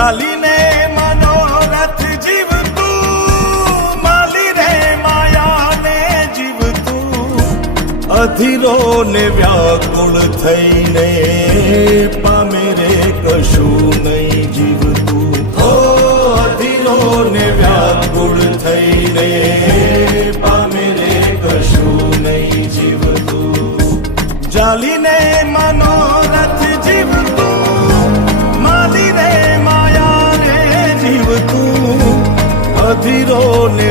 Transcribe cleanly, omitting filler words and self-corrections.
ચાલીને મનોરથ જીવતું, માલી રે માયાને જીવતું, અધીરો ને વ્યાકુળ થઈને પામે રે કશું નહીં જીવતું. હો અધીરો ને વ્યાકુળ થઈને પામે રે કશું નહીં જીવતું. ચાલીને મનોરથ જીવતું, માલી રે માયા રે જીવતું, અધીરો ને